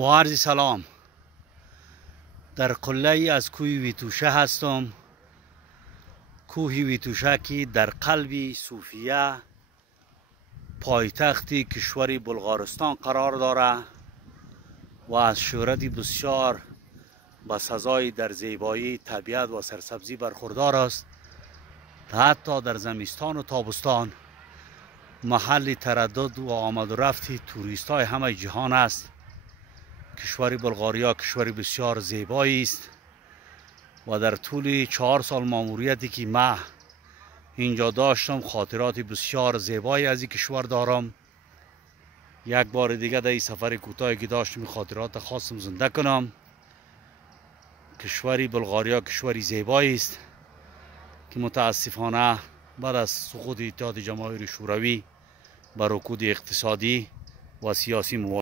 با عرض سلام. در قله ای از کوه ویتوشه هستم. کوه ویتوشه که در قلب صوفیه پایتخت کشور بلغارستان قرار دارد و از شهرت بسیار با سزای در زیبایی طبیعت و سرسبزی برخوردار است. حتی در زمستان و تابستان محل تردد و آمد و رفت توریست های همه جهان است. کشور بلغاریا کشور بسیار زیبایی است و در طول 4 سال ماموریتی که من اینجا داشتم خاطرات بسیار زیبایی از این کشور دارم. یک بار دیگه در این سفر کوتاهی که داشتم خاطرات خاصم زنده کنم. کشور بلغاریا کشوری زیبایی است که متاسفانه بعد از سقوط اتحاد جماهیر شوروی با رکود اقتصادی و سیاسی